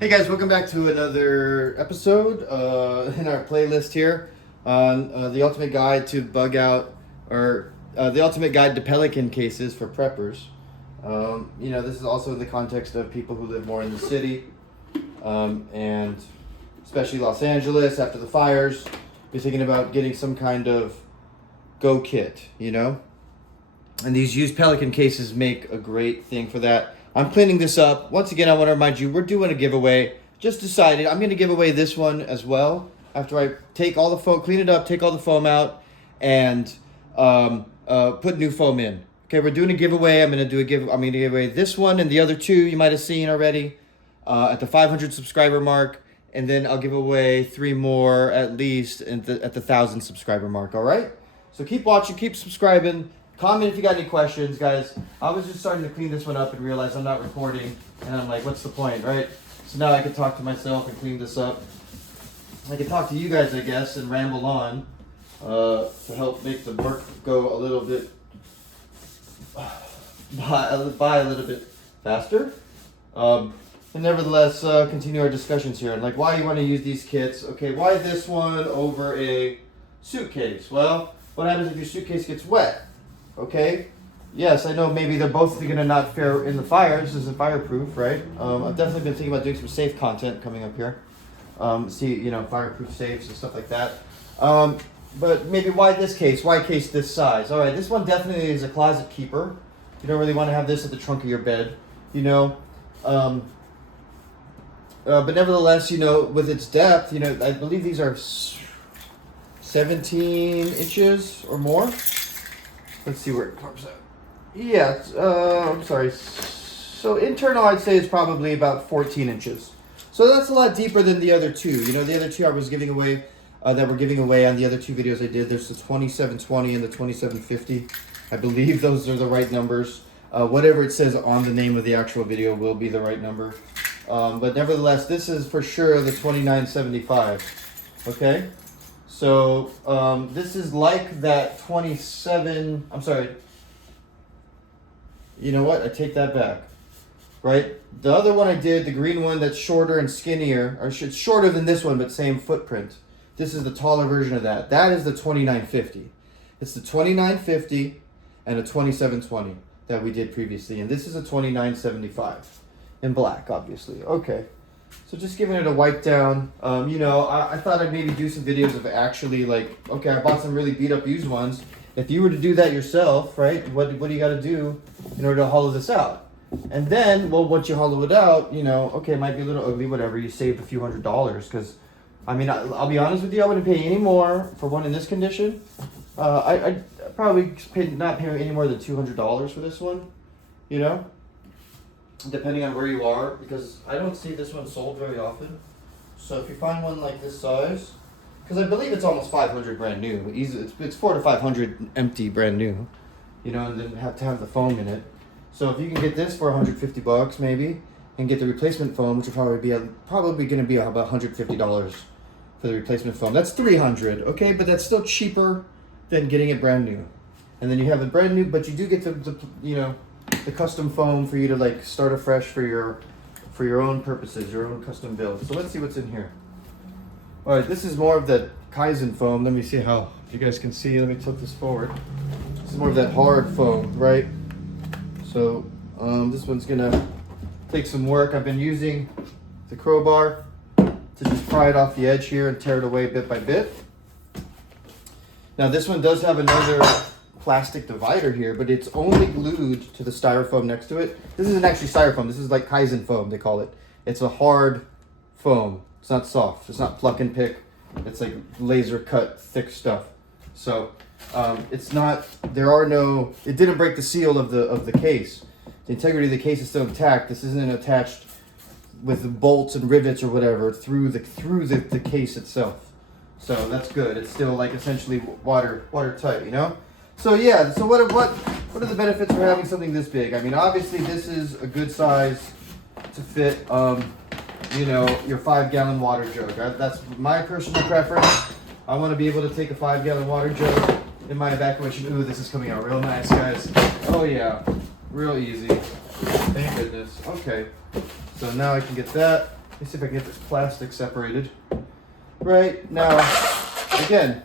Hey guys, welcome back to another episode in our playlist here on the ultimate guide to bug out, or the ultimate guide to Pelican cases for preppers. This is also in the context of people who live more in the city, and especially Los Angeles after the fires. You're thinking about getting some kind of go kit, and these used Pelican cases make a great thing for that. I'm cleaning this up. Once again, I want to remind you, we're doing a giveaway. Just decided I'm going to give away this one as well after I take all the foam, clean it up, take all the foam out, and put new foam in. Okay, we're doing a giveaway. I'm going to give away this one and the other two you might have seen already at the 500 subscriber mark, and then I'll give away 3 more at least at the 1,000 subscriber mark. All right. So keep watching, keep subscribing. Comment if you got any questions, guys. I was just starting to clean this one up and realize I'm not recording, and I'm like, what's the point, right? So now I can talk to myself and clean this up. I can talk to you guys, I guess, and ramble on to help make the work go a little bit by a little bit faster. And nevertheless, continue our discussions here. Like, why you want to use these kits? Okay, why this one over a suitcase? Well, what happens if your suitcase gets wet? Okay, yes, I know maybe they're both going to not fare in the fire. This isn't fireproof, right? I've definitely been thinking about doing some safe content coming up here. Fireproof safes and stuff like that. But maybe why this case? Why case this size? All right, this one definitely is a closet keeper. You don't really want to have this at the trunk of your bed, But nevertheless, with its depth, I believe these are 17 inches or more. Let's see where it comes out. Yeah, I'm sorry. So internal, I'd say, is probably about 14 inches. So that's a lot deeper than the other two. The other two I was giving away, that we're giving away on the other two videos I did. There's the 2720 and the 2750. I believe those are the right numbers. Whatever it says on the name of the actual video will be the right number. But nevertheless, this is for sure the 2975. Okay? So this is like that 27, I'm sorry. You know what? I take that back. Right? The other one I did, the green one that's shorter and skinnier, or it's shorter than this one, but same footprint. This is the taller version of that. That is the 2950. It's the 2950 and a 2720 that we did previously. And this is a 2975 in black, obviously. Okay. So just giving it a wipe down. I thought I'd maybe do some videos of actually okay, I bought some really beat up used ones. If you were to do that yourself, right, what do you got to do in order to hollow this out? And then, well, once you hollow it out, okay, it might be a little ugly, whatever. You saved a few $100s because, I'll be honest with you, I wouldn't pay any more for one in this condition. I'd probably not pay any more than $200 for this one, depending on where you are, because I don't see this one sold very often. So if you find one like this size, because I believe it's almost 500 brand new. It's 400 to 500 empty brand new, and then have to have the foam in it. So if you can get this for $150 maybe, and get the replacement foam, which will probably going to be about $150 for the replacement foam. That's $300, okay, but that's still cheaper than getting it brand new. And then you have it brand new, but you do get the custom foam for you to start afresh for your own purposes, your own custom build. So let's see what's in here. All right, this is more of that Kaizen foam. Let me see how you guys can see. Let me tilt this forward. This is more of that hard foam, right? So this one's gonna take some work. I've been using the crowbar to just pry it off the edge here and tear it away bit by bit. Now this one does have another plastic divider here, but it's only glued to the styrofoam next to it. This isn't actually styrofoam. This is like Kaizen foam, they call it. It's a hard foam. It's not soft. It's not pluck and pick. It's like laser cut thick stuff. So it's not. It didn't break the seal of the case. The integrity of the case is still intact. This isn't attached with bolts and rivets or whatever through the case itself. So that's good. It's still essentially watertight, So yeah, so what are the benefits for having something this big? Obviously this is a good size to fit, your 5-gallon water jug. That's my personal preference. I want to be able to take a 5-gallon water jug in my evacuation. Ooh, this is coming out real nice, guys. Oh yeah, real easy. Thank goodness. Okay, so now I can get that. Let me see if I can get this plastic separated. Right, now, again,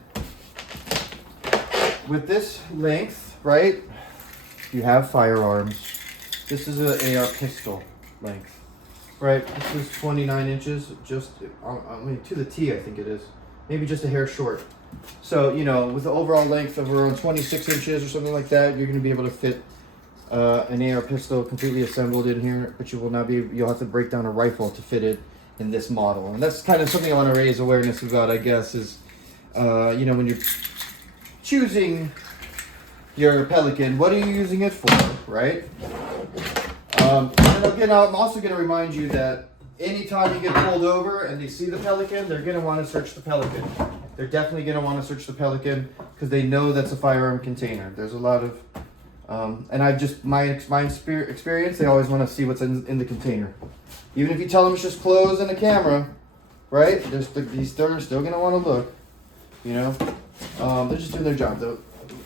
with this length, right, you have firearms. This is an AR pistol length, right? This is 29 inches, just, I mean, to the T, I think it is. Maybe just a hair short. So, you know, with the overall length of around 26 inches or something like that, you're going to be able to fit an AR pistol completely assembled in here, but you will not be, you'll have to break down a rifle to fit it in this model. And that's kind of something I want to raise awareness about, I guess, is, you know, when you're choosing your Pelican, what are you using it for, right? And again, I'm also going to remind you that anytime you get pulled over and they see the Pelican, they're going to want to search the Pelican. They're definitely going to want to search the Pelican because they know that's a firearm container. There's a lot of, and I just, my experience, they always want to see what's in the container. Even if you tell them it's just clothes and a camera, right? They're still going to want to look, you know? They're just doing their job though.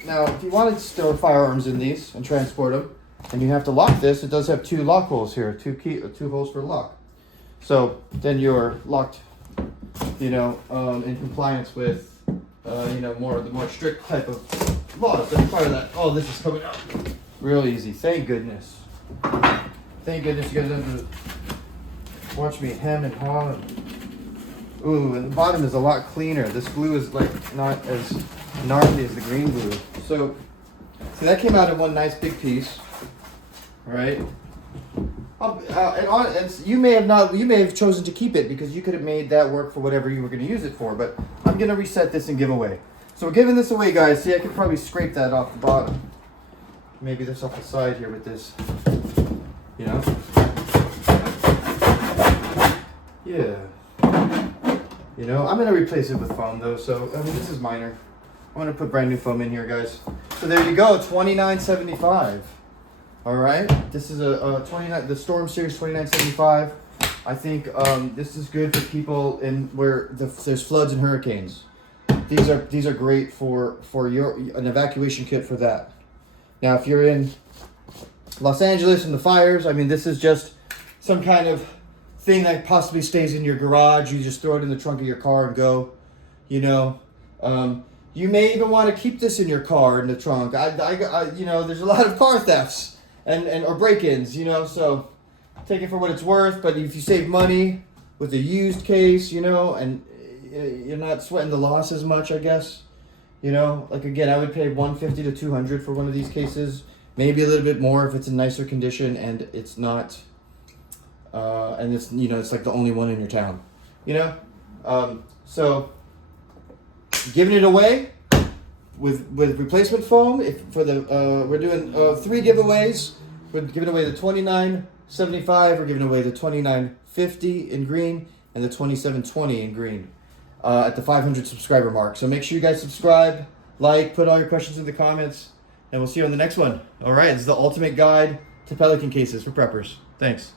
Now, if you wanted to store firearms in these and transport them, and you have to lock this, it does have two lock holes here, two holes for lock. So then you're locked, you know, in compliance with, you know, the more strict type of laws that require that. Oh, this is coming out real easy. Thank goodness. Thank goodness you guys don't have to watch me hem and haw. Ooh, and the bottom is a lot cleaner. This glue is like not as gnarly as the green glue. So that came out in one nice big piece, right? And you may have chosen to keep it because you could have made that work for whatever you were going to use it for. But I'm going to reset this and give away. So we're giving this away, guys. See, I could probably scrape that off the bottom. Maybe this off the side here with this. You know? Yeah. You know, I'm going to replace it with foam though. So, I mean, this is minor. I'm going to put brand new foam in here, guys. So there you go, $29.75. All right, this is a 29, the Storm Series 2975. I think this is good for people in where there's floods and hurricanes. These are great for an evacuation kit for that. Now, if you're in Los Angeles and the fires, I mean, this is just some kind of thing that possibly stays in your garage. You just throw it in the trunk of your car and go. You know, you may even want to keep this in your car in the trunk. I you know, there's a lot of car thefts. Or break-ins, you know, so take it for what it's worth. But if you save money with a used case, you know, and you're not sweating the loss as much, I guess, you know, like again, I would pay $150 to $200 for one of these cases, maybe a little bit more if it's in nicer condition and it's not, and it's, you know, it's like the only one in your town, you know, so giving it away with replacement foam. If for the we're doing 3 giveaways. We're giving away the $29.75. We're giving away the $29.50 in green and the $27.20 in green at the 500 subscriber mark. So make sure you guys subscribe, like, put all your questions in the comments, and we'll see you on the next one. All right, this is the ultimate guide to Pelican cases for preppers. Thanks.